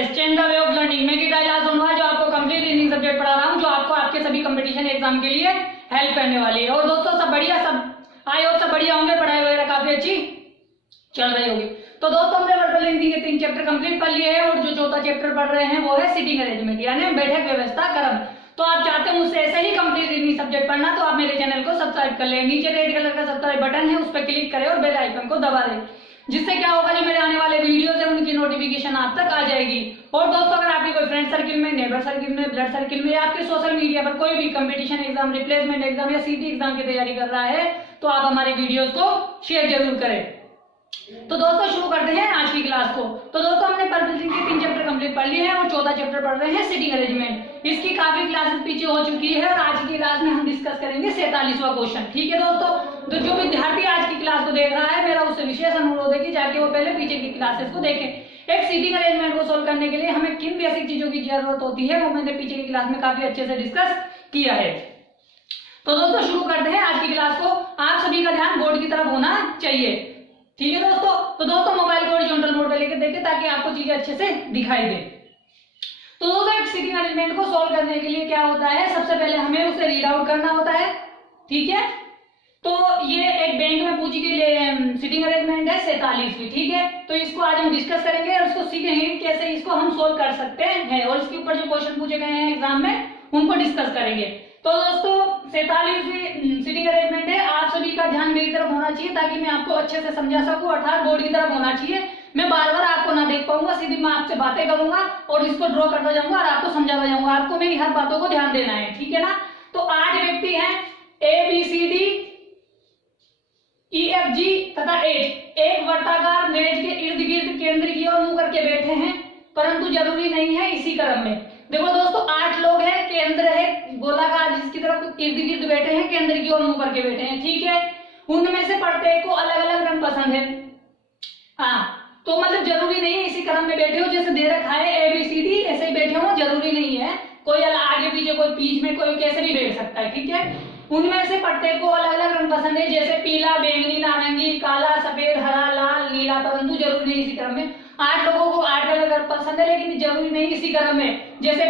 Taste change the way of learning में गीता इलाज सोनवा जो आपको कंप्लीट रीजनिंग सब्जेक्ट पढ़ा रहा हूँ, जो आपको आपके सभी कंपटीशन एग्जाम के लिए हेल्प करने वाली है। और दोस्तों सब बढ़िया, सब आई होप सब बढ़िया होंगे, पढ़ाई वगैरह काफी अच्छी चल रही होगी। तो दोस्तों हमने वर्बल हिंदी के 3 चैप्टर कंप्लीट कर लिए हैं और जो चौथा चैप्टर पढ़ रहे हैं वो है सिटिंग अरेंजमेंट यानी बैठक व्यवस्था क्रम। तो आप चाहते हैं मुझसे ऐसे ही कंप्लीट रीजनिंग सब्जेक्ट पढ़ना तो आप मेरे चैनल को सब्सक्राइब कर लें। नीचे रेड कलर का सब्सक्राइब बटन है, उस पर क्लिक करें और बेल आइकन को दबा दें, जिससे क्या होगा जो मेरे आने वाले वीडियोस है उनकी नोटिफिकेशन आप तक आ जाएगी। और दोस्तों अगर आपकी कोई फ्रेंड सर्किल में, नेबर सर्किल में, ब्लड सर्किल में या आपके सोशल मीडिया पर कोई भी कंपटीशन एग्जाम, रिप्लेसमेंट एग्जाम या सीटी एग्जाम की तैयारी कर रहा है तो आप हमारे वीडियोस को शेयर जरूर करें। तो दोस्तों शुरू करते हैं आज की क्लास को। तो दोस्तों हमने पर्पसिंग के 3 चैप्टर कंप्लीट कर लिए हैं और चौथा चैप्टर पढ़ रहे हैं सिटिंग अरेंजमेंट। इसकी काफी क्लासेस पीछे हो चुकी है और आज की क्लास में हम डिस्कस करेंगे 47वां क्वेश्चन। ठीक है दोस्तों, तो जो विद्यार्थी आज की क्लास को देख रहा है मेरा उससे विशेष अनुरोध है कि जाके वो पहले पीछे की क्लासेस को देखें। एक सिटिंग अरेंजमेंट को सोल्व करने के लिए हमें किन बेसिक चीजों की जरूरत होती है वो मैंने पीछे की क्लास में काफी अच्छे से डिस्कस किया है। तो दोस्तों शुरू करते हैं आज की क्लास को। आप सभी का ध्यान बोर्ड की तरफ होना चाहिए। ठीक है दोस्तों, तो दोस्तों मोबाइल को हॉरिजॉन्टल मोड पे लेकर देखें ताकि आपको चीजें अच्छे से दिखाई दे। तो दोस्तों एक सिटिंग अरेंजमेंट को सॉल्व करने के लिए क्या होता है, सबसे पहले हमें उसे रीड आउट करना होता है। ठीक है, तो ये एक बैंक में पूछी गई सिटिंग अरेंजमेंट है 47वीं। ठीक है, तो इसको आज हम डिस्कस करेंगे और उसको सीखेंगे कैसे इसको हम सोल्व कर सकते हैं और इसके ऊपर जो क्वेश्चन पूछे गए हैं एग्जाम में उनको डिस्कस करेंगे। तो दोस्तों 47वीं सिटिंग अरेंजमेंट है, आप सभी का ध्यान मेरी तरफ होना चाहिए ताकि मैं आपको अच्छे से समझा सकूं, अर्थात बोर्ड की तरफ होना चाहिए। मैं बार बार आपको ना देख पाऊंगा, सीधी मैं आपसे बातें करूंगा और इसको ड्रॉ करता जाऊंगा और आपको समझाता जाऊंगा। आपको मेरी हर बातों को ध्यान देना है, ठीक है ना। तो 8 व्यक्ति हैं ABCD EFG तथा H एक वर्ताकार मेज के इर्द गिर्द केंद्र की ओर मुंह करके बैठे हैं, परंतु जरूरी नहीं है इसी क्रम में। देखो दोस्तों 8 लोग हैं, केंद्र है गोलाकार जिसकी तरफ इर्द गिर्द बैठे हैं, केंद्र की ओर मुंह करके बैठे हैं। ठीक है, उनमें से प्रत्येक को अलग अलग रंग पसंद है। हाँ, तो मतलब जरूरी नहीं है इसी क्रम में बैठे हो, जैसे दे रखा है ABCD ऐसे ही बैठे हो, जरूरी नहीं है कोई आगे पीछे, कोई बीच में, कोई कैसे भी बैठ सकता है। ठीक है, उनमें से प्रत्येक को अलग अलग रंग पसंद है, जैसे पीला, बैंगनी, नारंगी, काला, सफेद, हरा, लाल, नीला, परंतु जरूरी नहीं इसी क्रम में। 8 लोगों को 8 अलग अलग पसंद है लेकिन जरूरी नहीं इसी क्रम में। जैसे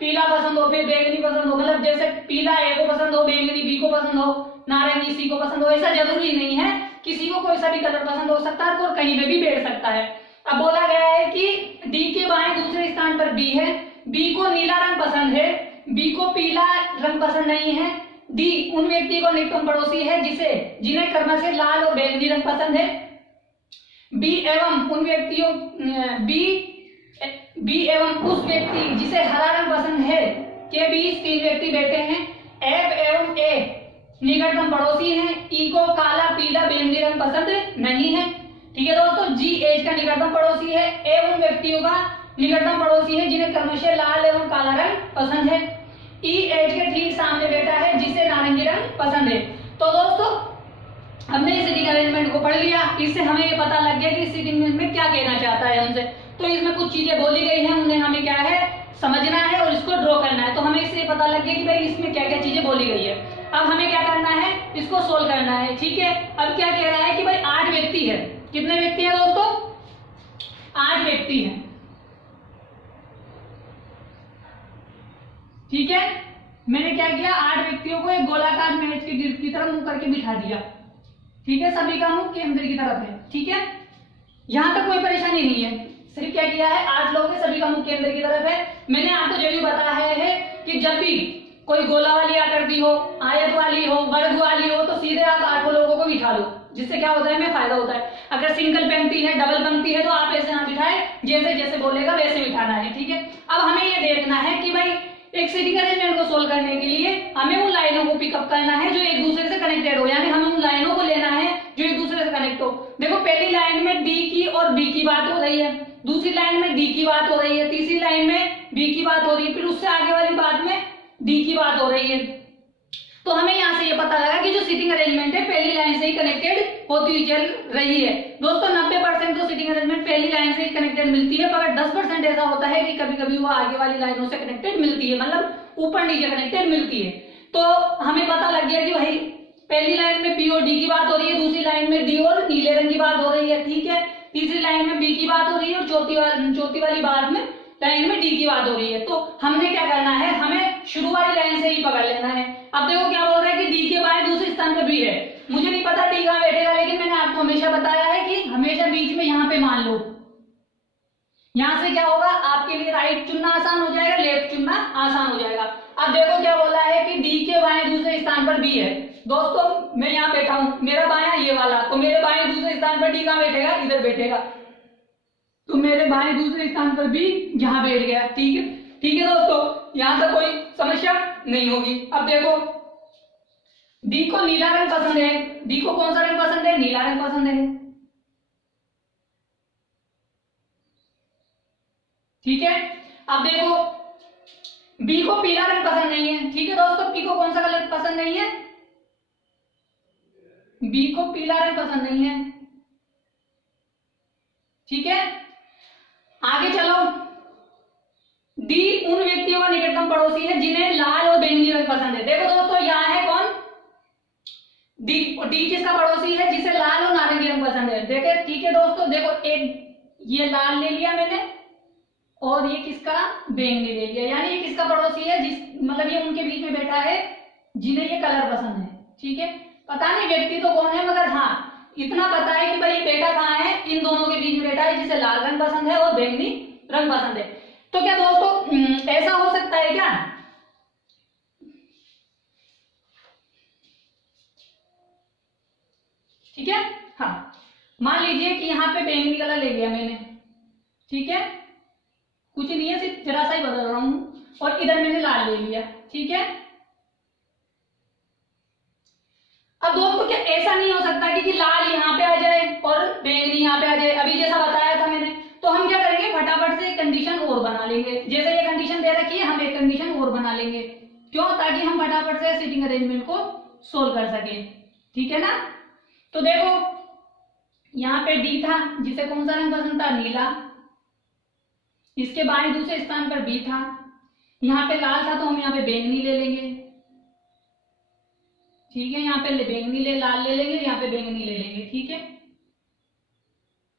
पीला पसंद हो, फिर बैंगनी पसंद हो, मतलब जैसे पीला A को पसंद हो, बैंगनी B को पसंद हो, नारंगी C को पसंद हो, ऐसा जरूरी नहीं है। किसी को कोई सा भी कलर पसंद हो सकता है और कहीं पे भी बैठ सकता है। अब बोला गया है कि D के बाएं दूसरे स्थान पर B है, B को नीला रंग पसंद है, B को पीला रंग पसंद नहीं है, D उन व्यक्ति को निकटतम पड़ोसी है जिन्हें क्रमशः लाल और बैंगनी रंग पसंद है, B एवं उन व्यक्तियों B एवं उस व्यक्ति जिसे हरा रंग पसंद है के बीच 3 व्यक्ति बैठे हैं, F एवं A निकटतम पड़ोसी हैं, E को काला, पीला, बैंगनी रंग पसंद नहीं है। ठीक है दोस्तों, G H का निकटतम पड़ोसी है, A उन व्यक्तियों का निकटतम पड़ोसी है जिन्हें क्रमशः लाल एवं काला रंग पसंद है, E H के ठीक सामने बैठा है जिसे नारंगी रंग पसंद है। तो दोस्तों हमने इस सिटिंग अरेंजमेंट को पढ़ लिया, इससे हमें ये पता लग गया कि सिटिंग अरेंजमेंट क्या कहना चाहता है हमसे। तो इसमें कुछ चीजें बोली गई हैं, उन्हें हमें क्या है समझना है और इसको ड्रॉ करना है। तो हमें इससे पता लग गया कि भाई इसमें क्या क्या चीजें बोली गई है। अब हमें क्या करना है, इसको सोल्व करना है। ठीक है, अब क्या कह रहा है कि भाई 8 व्यक्ति है। कितने व्यक्ति है दोस्तों? 8 व्यक्ति है। ठीक है, मैंने क्या किया, 8 व्यक्तियों को एक गोलाकार मेज के गिर्द की तरफ मुंह करके बिठा दिया। ठीक है, सभी का मुंह केंद्र की तरफ है। ठीक है, यहां तक कोई परेशानी नहीं है। सिर्फ क्या किया है, 8 लोग हैं, सभी का मुंह केंद्र की तरफ है। मैंने आपको जरूर बताया है कि जब भी कोई गोला वाली आकृति हो, आयत वाली हो, वर्ग वाली हो, तो सीधे आप 8 लोगों को बिठा लो, जिससे क्या होता है हमें फायदा होता है। अगर सिंगल पंक्ति है, डबल पंक्ति है तो आप ऐसे ना बिठाए, जैसे जैसे बोलेगा वैसे बिठाना है। ठीक है, अब हमें ये देखना है कि भाई एक सिटिंग अरेंजमेंट को सोल्व करने के लिए हमें उन लाइनों को पिकअप करना है जो एक दूसरे से कनेक्टेड हो, यानी हमें उन लाइनों को लेना है जो एक दूसरे से कनेक्ट हो। देखो पहली लाइन में D की और B की बात हो रही है, दूसरी लाइन में D की बात हो रही है, तीसरी लाइन में B की बात हो रही है, फिर उससे आगे वाली बात में D की बात हो रही है। तो हमें यहाँ से ये पता लगा कि जो सिटिंग अरेंजमेंट है पहली लाइन से ही कनेक्टेड होती हुई चल रही है। दोस्तों 90% तो सिटिंग अरेंजमेंट पहली लाइन से ही कनेक्टेड मिलती है, मगर 10% ऐसा होता है कि कभी कभी वो आगे वाली लाइनों से कनेक्टेड मिलती है, मतलब ऊपर नीचे कनेक्टेड मिलती है। तो हमें पता लग गया कि भाई पहली लाइन में P और D की बात हो रही है, दूसरी लाइन में D और नीले रंग की बात हो रही है। ठीक है, तीसरी लाइन में B की बात हो रही है और चौथी वाली बात में लाइन में डी की बात हो रही है, तो हमने क्या करना है, हमें शुरू वाली लाइन से ही पकड़ लेना है। अब देखो क्या बोल रहा है कि डी के बाएं दूसरे स्थान पर बी है। मुझे नहीं पता डी कहाँ बैठेगा, लेकिन मैंने आपको हमेशा बताया है कि हमेशा बीच में यहाँ पे मान लो, यहां से क्या होगा, आपके लिए राइट चुनना आसान हो जाएगा, लेफ्ट चुनना आसान हो जाएगा। अब देखो क्या बोला है कि डी के बाएं दूसरे स्थान पर बी है। दोस्तों मैं यहाँ बैठा हूं, मेरा बायां ये वाला, तो मेरे बाएं दूसरे स्थान पर डी कहाँ बैठेगा, इधर बैठेगा, तो मेरे बाएं दूसरे स्थान पर बी यहाँ बैठ गया। ठीक है, ठीक है दोस्तों, यहां तक कोई समस्या नहीं होगी। अब देखो डी को नीला रंग पसंद है, डी को कौन सा रंग पसंद है, नीला रंग पसंद है। ठीक है, अब देखो बी को पीला रंग पसंद नहीं है। ठीक है दोस्तों, बी को कौन सा कलर पसंद नहीं है, बी को पीला रंग पसंद नहीं है। ठीक है, आगे चलो, डी उन व्यक्तियों का निकटतम पड़ोसी है जिन्हें लाल और बैंगनी रंग पसंद है। देखो दोस्तों यहाँ है कौन, डी, डी किसका पड़ोसी है, जिसे लाल और नारंगी रंग पसंद है। देखे, ठीक है दोस्तों, देखो एक ये लाल ले लिया मैंने और ये किसका, बैंगनी ले लिया, यानी ये किसका पड़ोसी है, जिस मतलब ये उनके बीच में बैठा है जिन्हें ये कलर पसंद है। ठीक है, पता नहीं व्यक्ति तो कौन है, मगर हाँ इतना पता है कि भाई ये बेटा कहाँ है, इन दोनों के बीच में बैठा है जिसे लाल रंग पसंद है और बैंगनी रंग पसंद है। तो क्या दोस्तों ऐसा हो सकता है क्या, ठीक है, हाँ मान लीजिए कि यहाँ पे बैंगनी कलर ले लिया मैंने। ठीक है, कुछ नहीं है, सिर्फ जरा सा ही बदल रहा हूं, और इधर मैंने लाल ले लिया। ठीक है, अब दोस्तों क्या ऐसा नहीं हो सकता कि लाल यहाँ पे आ जाए और बैंगनी यहाँ पे आ जाए, अभी जैसा बताया था मैंने। तो हम क्या करेंगे, फटाफट से कंडीशन और बना लेंगे। जैसे ये कंडीशन दे रखी है, हम एक कंडीशन और बना लेंगे, क्यों, ताकि हम फटाफट से सीटिंग अरेंजमेंट को सोल्व कर सके। ठीक है ना, तो देखो यहाँ पे डी था जिसे कौन सा रंग पसंद था, नीला, इसके बाएं दूसरे स्थान पर बी था, यहाँ पे लाल था तो हम यहाँ पे बैंगनी ले लेंगे। ठीक है, यहाँ पे बैंगनी लाल ले लेंगे, यहाँ पे बैंगनी ले लेंगे। ठीक है,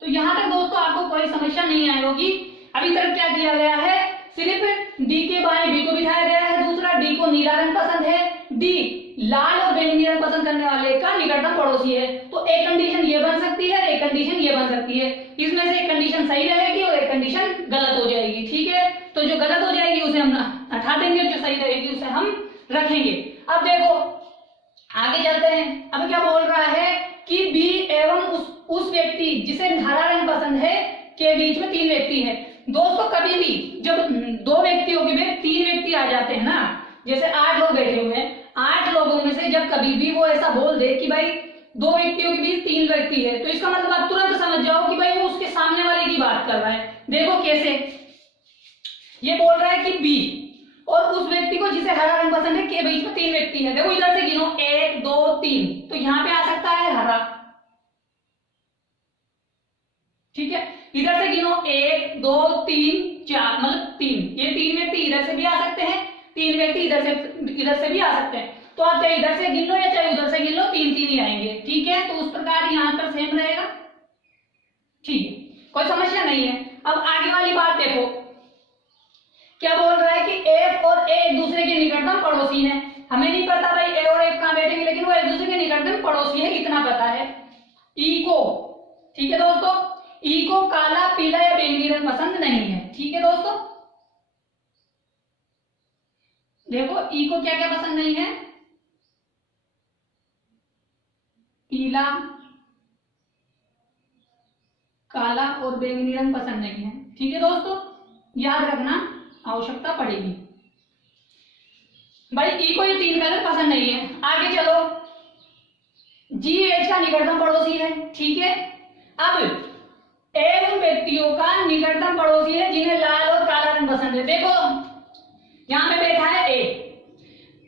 तो यहां तक दोस्तों आपको कोई समस्या नहीं आई होगी। अभी तक क्या किया गया है, सिर्फ डी के बाएं बी को बिठाया गया है, दूसरा डी को नीला रंग पसंद है, डी लाल और बैंगनी रंग पसंद करने वाले का निकटतम पड़ोसी है। तो एक कंडीशन ये बन सकती है, एक कंडीशन ये बन सकती है, इसमें से एक कंडीशन सही रहेगी और एक कंडीशन गलत हो जाएगी। ठीक है, तो जो गलत हो जाएगी उसे हम हटा देंगे, जो सही रहेगी उसे हम रखेंगे। अब देखो आगे चलते हैं। अब क्या बोल रहा है कि बी एवं उस व्यक्ति जिसे हरा रंग पसंद है के बीच में 3 व्यक्ति हैं। दोस्तों कभी भी जब 2 व्यक्तियों के में 3 व्यक्ति आ जाते हैं ना, जैसे 8 लोग बैठे हुए हैं, 8 लोगों में से जब कभी भी वो ऐसा बोल दे कि भाई 2 व्यक्तियों के बीच 3 व्यक्ति है, तो इसका मतलब आप तुरंत समझ जाओ कि भाई वो उसके सामने वाले की बात कर रहा है। देखो कैसे, ये बोल रहा है कि बी और उस व्यक्ति को जिसे हरा रंग पसंद है के बीच में 3 व्यक्ति है। देखो इधर से गिनो 1 2 3, तो यहाँ पे आ सकता है हरा। ठीक है, इधर से गिनो 1 2 3 4, मतलब 3, ये 3 व्यक्ति इधर से भी आ सकते हैं, 3 व्यक्ति इधर से भी आ सकते हैं। तो आप चाहे इधर से गिन लो या चाहे उधर से गिन लो, 3 3 ही आएंगे। ठीक है, तो उस प्रकार यहाँ पर सेम रहेगा। ठीक है, कोई समस्या नहीं है। अब आगे वाली बात देखो, क्या बोल रहा है कि एफ और ए एक दूसरे के निकटतम पड़ोसी हैं। हमें नहीं पता भाई ए और एफ कहां बैठेंगे, लेकिन वो एक दूसरे के निकटतम पड़ोसी है, इतना पता है। ई को, ठीक है दोस्तों, ई को काला पीला या बैंगनी रंग पसंद नहीं है। ठीक है दोस्तों, देखो ई को क्या क्या पसंद नहीं है, पीला, काला और बैंगनी रंग पसंद नहीं है। ठीक है दोस्तों, याद रखना आवश्यकता पड़ेगी भाई। ई को ये 3 कलर पसंद नहीं है। आगे चलो, जी एच का निकटतम पड़ोसी है। ठीक है, अब ए उन व्यक्तियों का निकटतम पड़ोसी है जिन्हें लाल और काला रंग पसंद है। देखो यहां पे बैठा है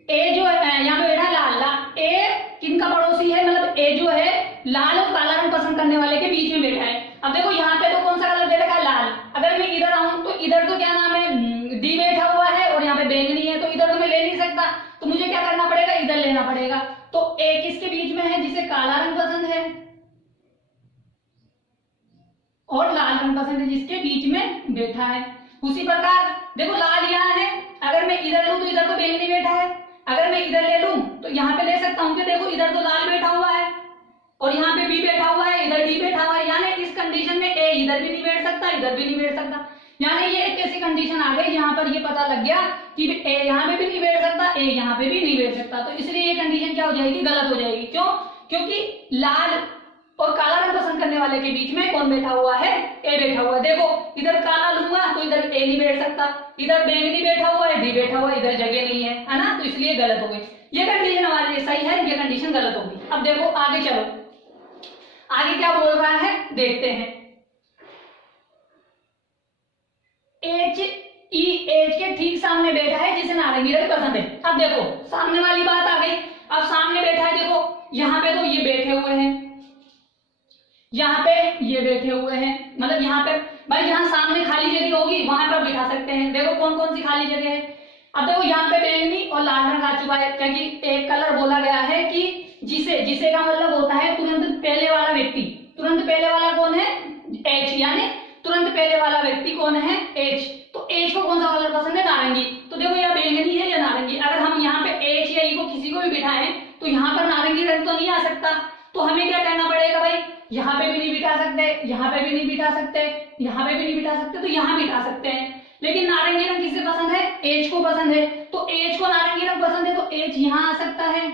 ए जो है यहाँ पे बैठा है लाल। ए किनका पड़ोसी है, मतलब ए जो है लाल और काला रंग पसंद करने वाले के बीच में बैठा है। अब देखो यहाँ पे तो कौन सा कलर दे रखा है, लाल। अगर मैं इधर आऊं तो इधर तो क्या नाम है, डी बैठा हुआ है और यहाँ पे बैंगनी है, तो इधर तो मैं ले नहीं सकता, तो मुझे क्या करना पड़ेगा, इधर लेना पड़ेगा। तो ए किसके बीच में है, जिसे काला रंग पसंद है, और लाल रंग पसंद है जिसके बीच में बैठा है। उसी प्रकार देखो लाल यहाँ है, अगर मैं इधर लूं तो इधर तो बैंगनी बैठा है, अगर मैं इधर ले लूं तो यहाँ पे ले सकता हूँ कि देखो इधर तो लाल बैठा हुआ है और यहाँ पे बी बैठा हुआ है, इधर डी बैठा हुआ है, यानी इस कंडीशन में ए इधर भी नहीं बैठ सकता, इधर भी नहीं बैठ सकता। यानी ये एक ऐसी कंडीशन आ गई जहां पर ये पता लग गया कि ए यहाँ पे भी नहीं बैठ सकता, ए यहाँ पे भी नहीं बैठ सकता, तो इसलिए ये कंडीशन क्या हो जाएगी, गलत हो जाएगी। क्यों? क्योंकि लाल और काला रंग पसंद करने वाले के बीच में कौन बैठा हुआ है, ए बैठा हुआ है। देखो इधर काला लूंगा तो इधर ए नहीं बैठ सकता, इधर बैंगनी बैठा हुआ है, डी बैठा हुआ है, इधर जगह नहीं है ना, तो इसलिए गलत हो गई। ये कंडीशन हमारे लिए सही है, ये कंडीशन गलत हो गई। अब देखो आगे चलो, आगे क्या बोल रहा है देखते हैं। एच ई एच के ठीक सामने बैठा है जिसे नारंगी रंग पसंद है। अब देखो सामने वाली बात आ गई, अब सामने बैठा है, देखो यहाँ पे तो ये बैठे हुए हैं, यहाँ पे ये बैठे हुए हैं, मतलब यहाँ पे भाई जहां सामने खाली जगह होगी वहां पर बिठा सकते हैं। देखो कौन कौन सी खाली जगह है। अब देखो यहाँ पे बैंगनी और लाल रंग आ चुका है, क्योंकि एक कलर बोला गया है कि जिसे का मतलब होता है तुरंत पहले वाला व्यक्ति। तुरंत पहले वाला कौन है, एच, यानी तुरंत पहले वाला व्यक्ति कौन है, एच। तो एच को कौन सा कलर पसंद है, नारंगी। तो देखो या बैंगनी है या नारंगी, अगर हम यहाँ पे एच या ई को किसी को भी बिठाएं तो यहाँ पर नारंगी रंग तो नहीं आ सकता, तो हमें क्या करना पड़ेगा भाई, यहाँ पे भी नहीं बिठा सकते, यहाँ पे भी नहीं बिठा सकते, यहाँ पे भी नहीं बिठा सकते, तो यहाँ बिठा सकते हैं। लेकिन नारंगी रंग किसे पसंद है, एच को पसंद है, तो एच को नारंगी रंग पसंद है, तो एच यहाँ आ सकता है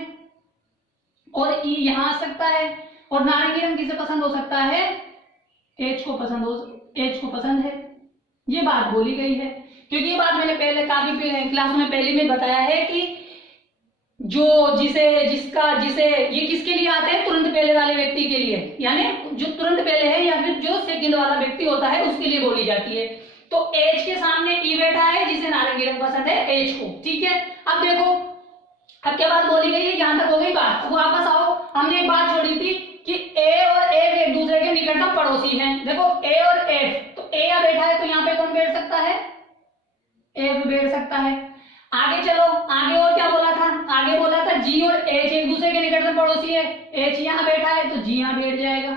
और ई यहाँ आ सकता है। और नारंगी रंग किसे पसंद हो सकता है, एच को पसंद है। ये बात बोली गई है, क्योंकि ये बात मैंने पहले काफी क्लास में पहले में बताया है कि जो जिसे ये किसके लिए आते हैं, तुरंत पहले वाले व्यक्ति के लिए, यानी जो तुरंत पहले है या फिर जो सेकंड वाला व्यक्ति होता है उसके लिए बोली जाती है। तो एच के सामने ई बैठा है जिसे नारंगी रंग पसंद है, एच को, ठीक है। अब देखो अब क्या बात बोली गई है, यहां तक हो गई बात। अब वापस आओ, हमने एक बात छोड़ी थी कि ए और एफ एक दूसरे के निकटतम पड़ोसी हैं। देखो ए और एफ, तो ए या बैठा है तो यहाँ पे कौन बैठ सकता है, एफ बैठ सकता है। आगे चलो, आगे और क्या बोला था, आगे बोला था जी और एच एक दूसरे के निकटतम पड़ोसी है, एच यहाँ बैठा है तो जी यहाँ बैठ जाएगा।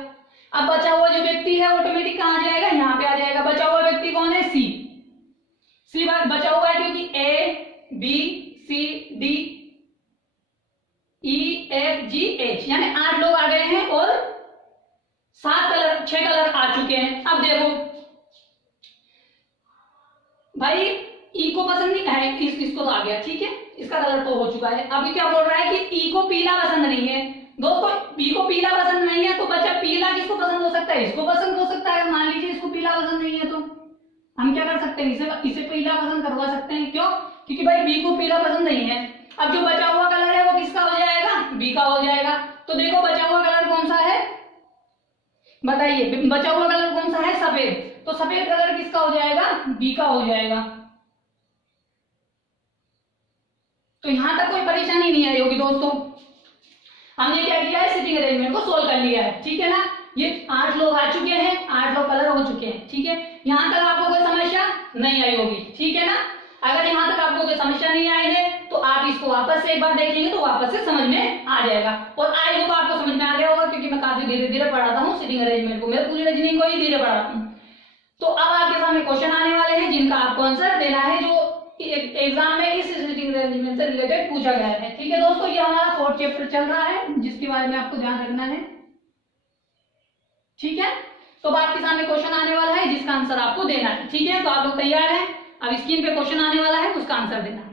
अब बचा हुआ जो व्यक्ति है ऑटोमेटिक कहाँ जाएगा, यहाँ पे आ जाएगा। बचा हुआ व्यक्ति कौन है, सी बचा हुआ है, क्योंकि A B C D E F G H, यानी 8 लोग आ गए हैं और 6 कलर आ चुके हैं। अब देखो भाई ई को पसंद नहीं है, इसको तो आ गया, ठीक है, इसका कलर तो हो चुका है। अभी क्या बोल रहा है कि ई को पीला पसंद नहीं है। दोस्तों पी को पीला पसंद नहीं है तो बच्चा पीला किसको पसंद हो सकता है, इसको पसंद हो सकता है। मान लीजिए इसको पीला पसंद नहीं है तो हम क्या कर सकते हैं, इसे पीला पसंद करवा सकते हैं। क्यों? क्योंकि भाई बी को पीला पसंद नहीं है। अब जो बचा हुआ कलर है वो किसका हो जाएगा, बी का हो जाएगा। तो देखो बचा हुआ कलर कौन सा है, बताइए, बचा हुआ कलर कौन सा है, सफेद। तो सफेद कलर किसका हो जाएगा, बी का हो जाएगा। तो यहां तक कोई परेशानी नहीं आई होगी दोस्तों। हमने क्या किया है, सिटिंग अरेंजमेंट को सोल्व कर लिया है, ठीक है ना। ये 8 लोग आ चुके हैं, 8 लोग कलर हो चुके हैं, ठीक है। यहां तक आपको कोई समस्या नहीं आई होगी, ठीक है ना। अगर यहां तक आपको कोई समस्या नहीं आई है तो आप इसको वापस से एक बार देखेंगे तो वापस से समझ में आ जाएगा। और आई होप आपको समझ में आ गया होगा, क्योंकि मैं काफी धीरे धीरे पढ़ाता हूँ सिटिंग अरेंजमेंट को, मैं पूरी रीजनिंग को ही धीरे पढ़ाता हूँ। तो अब आपके सामने क्वेश्चन आने वाले हैं जिनका आपको आंसर देना है, जो एग्जाम में इस सिटिंग अरेंजमेंट से रिलेटेड पूछा गया है, ठीक है दोस्तों। ये हमारा 4th चैप्टर चल रहा है जिसके बारे में आपको ध्यान रखना है, ठीक है। तो अब आपके सामने क्वेश्चन आने वाला है जिसका आंसर आपको देना है, ठीक है। तो आप लोग तैयार हैं, अब स्क्रीन पे क्वेश्चन आने वाला है, उसका आंसर देना है।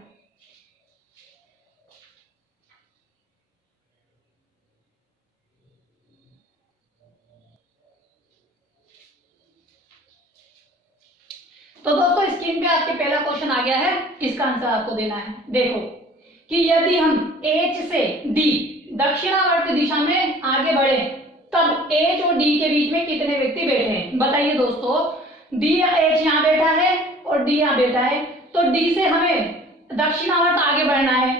तो दोस्तों स्क्रीन पे आपके पहला क्वेश्चन आ गया है, इसका आंसर आपको देना है। देखो कि यदि हम H से D दक्षिणावर्त दिशा में आगे बढ़े तब H और D के बीच में कितने व्यक्ति बैठे हैं, बताइए दोस्तों। D या H यहाँ बैठा है और D यहाँ बैठा है, तो D से हमें दक्षिणावर्त आगे बढ़ना है,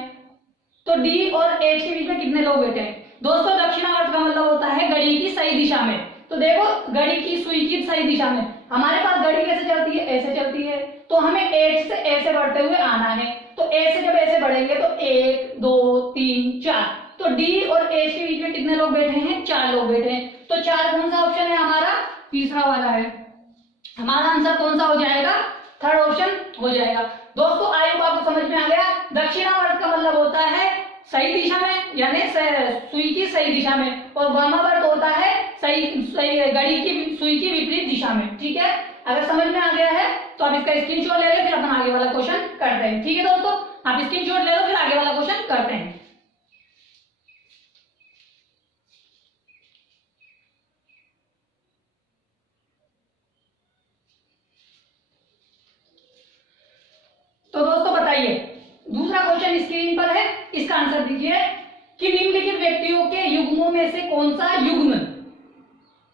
तो D और H के बीच में कितने लोग बैठे हैं। दोस्तों दक्षिणावर्त का मतलब होता है घड़ी की सही दिशा में। तो देखो घड़ी की सुई की सही दिशा में हमारे पास घड़ी कैसे चलती है, ऐसे चलती है, तो हमें H से ऐसे बढ़ते हुए आना है। तो A से जब ऐसे बढ़ेंगे तो 1 2 3 4, तो D और H के बीच में कितने लोग बैठे हैं, 4 लोग बैठे हैं। तो 4 कौन सा ऑप्शन है हमारा, तीसरा वाला है। हमारा आंसर कौन सा हो जाएगा, थर्ड ऑप्शन हो जाएगा। दोस्तों आई होप आपको समझ में आ गया। दक्षिणावर्त का मतलब होता है सही दिशा में, यानी सुई की सही दिशा में, और वामावर्त होता है सही घड़ी की सुई की विपरीत दिशा में। ठीक है, अगर समझ में आ गया है तो आप इसका स्क्रीनशॉट ले लो, फिर अपन आगे वाला क्वेश्चन करते हैं। ठीक है दोस्तों, आप स्क्रीनशॉट ले लो, फिर आगे वाला क्वेश्चन करते हैं। तो दोस्तों बताइए, दूसरा क्वेश्चन स्क्रीन पर है, इसका आंसर दीजिए कि निम्नलिखित व्यक्तियों के युग्मों में से कौन सा युग्म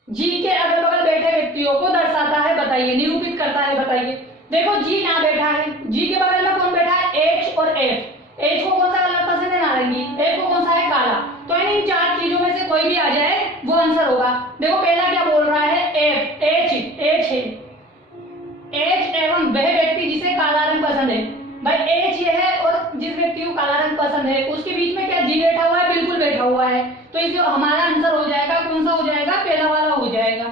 जी के अगल बगल बैठे व्यक्तियों को दर्शाता है, बताइए, निरूपित करता है, बताइए। देखो जी यहाँ बैठा है, जी के बगल में कौन बैठा है, एच और एफ। एच को कौन सा कलर पसंद है, नारंगी, एफ को कौन सा है, काला। तो इन चार चीजों में से कोई भी आ जाए वो आंसर होगा। देखो पहला क्या बोल रहा है, एफ, एच है, एच एवं वह व्यक्ति जिसे काला रंग पसंद है। भाई एच ये है और जिस व्यक्ति को काला रंग पसंद है उसके बीच में क्या जी बैठा हुआ है, बिल्कुल बैठा हुआ है। तो इसलिए हमारा आंसर हो जाएगा, कौन सा हो जाएगा, पहला वाला हो जाएगा।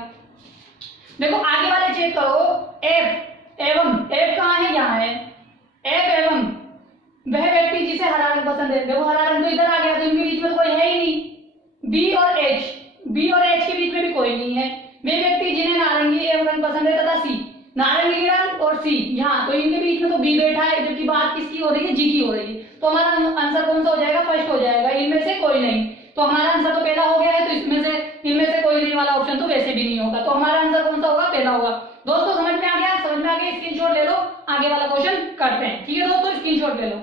देखो आगे वाले चेक करो, एफ एवं, एफ कहाँ है, यहाँ है, एफ एवं वह व्यक्ति जिसे हरा रंग पसंद है। देखो हरा रंग तो इधर आ गया, तो इनके बीच में कोई है ही नहीं। बी और एच, बी और एच के बीच में भी कोई नहीं है। वे व्यक्ति जिन्हें नारंगी एवं रंग पसंद है तथा सी, नारंगी रंग और सी यहाँ, तो इनके बीच में तो बी बैठा है, जबकि बात किसकी हो रही है, जी की हो रही है। तो हमारा आंसर कौन सा हो जाएगा, फर्स्ट हो जाएगा, इनमें से कोई नहीं। तो हमारा आंसर तो पहला हो गया है, तो इसमें से इनमें से कोई नहीं वाला ऑप्शन तो वैसे भी नहीं होगा। तो हमारा आंसर कौन सा होगा, पहला होगा। दोस्तों समझ में आ गया, समझ में आ गया, स्क्रीनशॉट ले लो, आगे वाला क्वेश्चन करते हैं। ठीक है दोस्तों, स्क्रीनशॉट ले लो।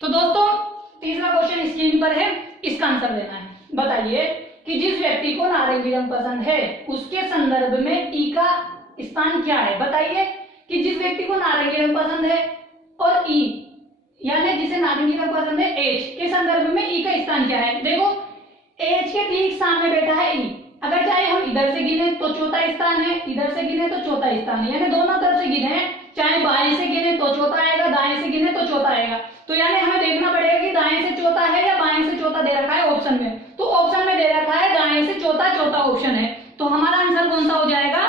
तो दोस्तों तीसरा क्वेश्चन स्क्रीन पर है, इसका आंसर देना है। बताइए कि जिस व्यक्ति को नारंगी रंग पसंद है उसके संदर्भ में ई का स्थान क्या है। बताइए कि जिस व्यक्ति को नारंगी रंग पसंद है और ई, यानी जिसे नारंगी रंग पसंद है, एच के संदर्भ में ई का स्थान क्या है। देखो एच के ठीक सामने बैठा है ई, अगर चाहे हम इधर से गिने तो चौथा स्थान है, इधर से गिने तो चौथा स्थान है, यानी दोनों तरफ से गिने, चाहे बाएं से गिने तो चौथा आएगा, दाएं से गिने तो चौथा आएगा। तो यानी हमें देखना पड़ेगा कि दाएं से चौथा है या बाएं से चौथा दे रखा है ऑप्शन में। तो ऑप्शन में दे रखा है दाएं से चौथा, चौथा ऑप्शन है। तो हमारा आंसर कौन सा हो जाएगा,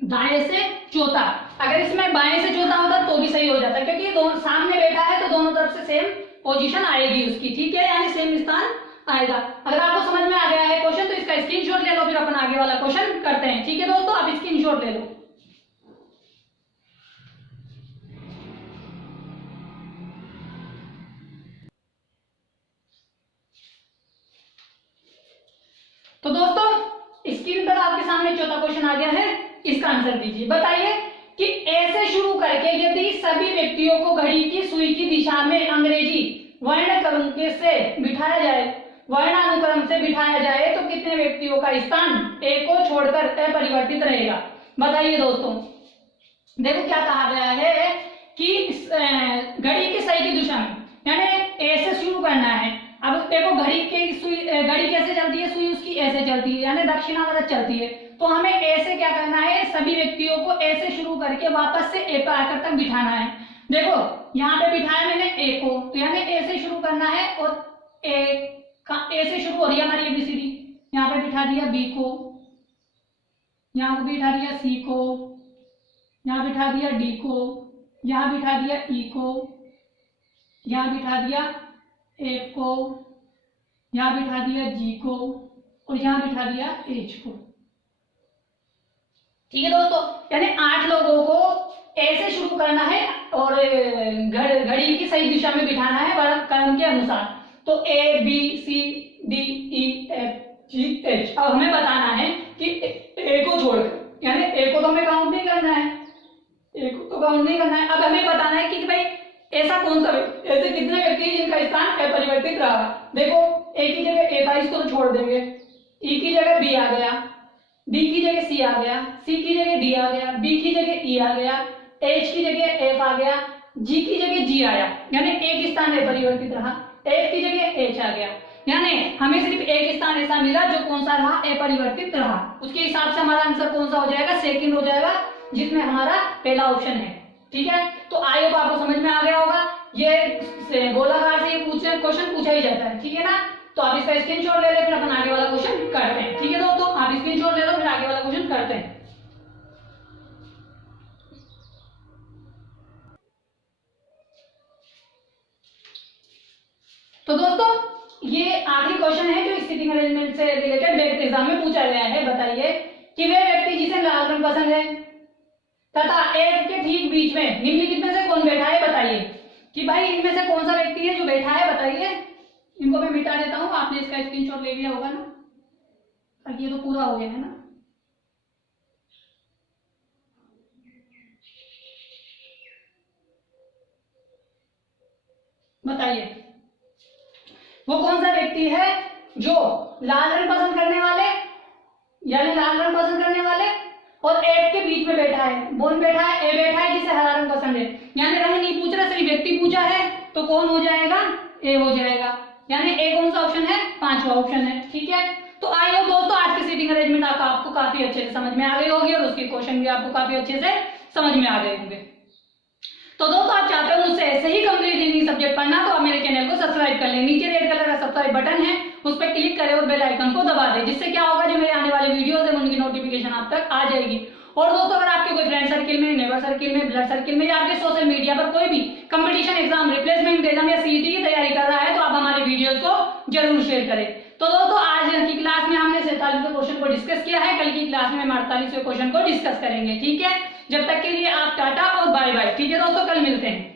दाएं से चौथा। अगर इसमें बाएं से चौथा होता तो भी सही हो जाता, क्योंकि दोनों सामने बैठा है तो दोनों तरफ से सेम पोजीशन आएगी उसकी। ठीक है, यानी सेम स्थान आएगा। अगर आपको समझ में आ गया है क्वेश्चन तो इसका स्क्रीनशॉट ले लो, फिर अपन आगे वाला क्वेश्चन करते हैं। ठीक है दोस्तों, आप स्क्रीनशॉट ले लो। तो दोस्तों स्क्रीन पर आपके सामने चौथा क्वेश्चन आ गया है, इसका आंसर दीजिए। बताइए कि ऐसे शुरू करके यदि सभी व्यक्तियों को घड़ी की सुई की दिशा में अंग्रेजी वर्णक्रम से बिठाया जाए, वर्णानुक्रम से बिठाया जाए तो कितने व्यक्तियों का स्थान ए को छोड़कर अपरिवर्तित रहेगा। बताइए दोस्तों, देखो क्या कहा गया है कि घड़ी की सही की दिशा में, यानी ए से शुरू करना है। अब देखो घड़ी की सुई, घड़ी कैसे चलती है, सुई उसकी ऐसे चलती है, यानी दक्षिणावर्त चलती है। तो हमें ए से क्या करना है, सभी व्यक्तियों को ए से शुरू करके वापस से ए पर आकर तक बिठाना है। देखो यहाँ पे बिठाया मैंने ए को, तो यानी ए से शुरू करना है, और ए से शुरू हो रही है हमारी एबीसीडी। यहाँ पे बिठा दिया बी को, यहाँ पे बिठा दिया सी को, यहाँ बिठा दिया डी को, यहाँ बिठा दिया ई को, यहाँ बिठा दिया एफ को, यहाँ बिठा दिया जी को, और यहाँ बिठा दिया एच को। ठीक है दोस्तों, यानी 8 लोगों को ए से शुरू करना है और घड़ी की सही दिशा में बिठाना है क्रम के अनुसार। तो A B C D E F G H. अब हमें बताना है कि ए को छोड़कर, यानी ए को तो हमें काउंट नहीं करना है, ए को तो काउंट नहीं करना है। अब हमें बताना है कि भाई ऐसा कौन सा, ऐसे कितने व्यक्ति जिनका स्थान अपरिवर्तित रहा। देखो ए की जगह ए था, इसको तो छोड़ देंगे, ई की जगह बी आ गया, डी की जगह सी आ गया, सी की जगह डी आ गया, बी की जगह ई आ गया, एच की जगह एफ आ गया, जी की जगह जी आया, यानी एक स्थान अपरिवर्तित रहा, एफ की जगह एच आ गया। यानी हमें सिर्फ एक स्थान ऐसा मिला जो कौन सा रहा, अपरिवर्तित रहा। उसके हिसाब से हमारा आंसर कौन सा हो जाएगा, सेकंड हो जाएगा, जिसमें हमारा पहला ऑप्शन है। ठीक है, तो आई होप आपको समझ में आ गया होगा। ये से गोलाकार से ये क्वेश्चन पूछा ही जाता है, ठीक है ना। तो आप इसका स्क्रीनशॉट ले ले, फिर अपन आगे वाला क्वेश्चन करते हैं, ठीक है दोस्तों। आप स्क्रीनशॉट ले लो, फिर आगे वाला क्वेश्चन करते हैं। तो दोस्तों ये आखिरी क्वेश्चन है जो सीटिंग अरेंजमेंट से रिलेटेड एग्जाम में पूछा गया है। बताइए कि वह व्यक्ति जिसे लाल रंग पसंद है तथा एक के ठीक बीच में निम्नलिखित में से कौन बैठा है, बताइए कि भाई इनमें से कौन सा व्यक्ति है जो बैठा है, बताइए। इनको मैं मिटा देता हूं, आपने इसका स्क्रीनशॉट ले लिया होगा ना, ताकि ये तो पूरा हो गया है ना। बताइए वो कौन सा व्यक्ति है जो लाल रंग पसंद करने वाले, यानी लाल रंग पसंद करने वाले और एफ के बीच में बैठा है। कौन बैठा है? ए बैठा है जिसे हरा रंग पसंद है। यानी रंग नहीं पूछ रहा, सिर्फ व्यक्ति पूछा है, तो कौन हो जाएगा? ए हो जाएगा। यानी ए कौन सा ऑप्शन है? पांचवा ऑप्शन है, ठीक है। तो आई होप दोस्तों आज की सीटिंग अरेंजमेंट आपको काफी अच्छे से समझ में आ गई होगी और उसके क्वेश्चन भी आपको काफी अच्छे से समझ में आ गए होंगे। तो दोस्तों आप चाहते हो मुझसे ऐसे ही कंप्लीट हिंदी सब्जेक्ट पढ़ना, तो आप मेरे चैनल को सब्सक्राइब कर लें। नीचे रेड कलर का सब्सक्राइब बटन है, उस पर क्लिक करें और बेल आइकन को दबा दें, जिससे क्या होगा, जो मेरे आने वाले वीडियोस है उनकी नोटिफिकेशन आप तक आ जाएगी। और दोस्तों अगर आपके कोई फ्रेंड सर्किल में, नेबर सर्किल में, ब्लड सर्किल में या आपके सोशल मीडिया पर कोई भी कंपटीशन एग्जाम, रिप्लेसमेंट एग्जाम या सीईटी की तैयारी कर रहा है, तो आप हमारे वीडियोस को जरूर शेयर करें। तो दोस्तों आज की क्लास में हमने 47वें क्वेश्चन को डिस्कस किया है। कल की क्लास में हम 48वें क्वेश्चन को डिस्कस करेंगे, ठीक है। जब तक के लिए आप टाटा और बाय बाय, ठीक है दोस्तों, कल मिलते हैं।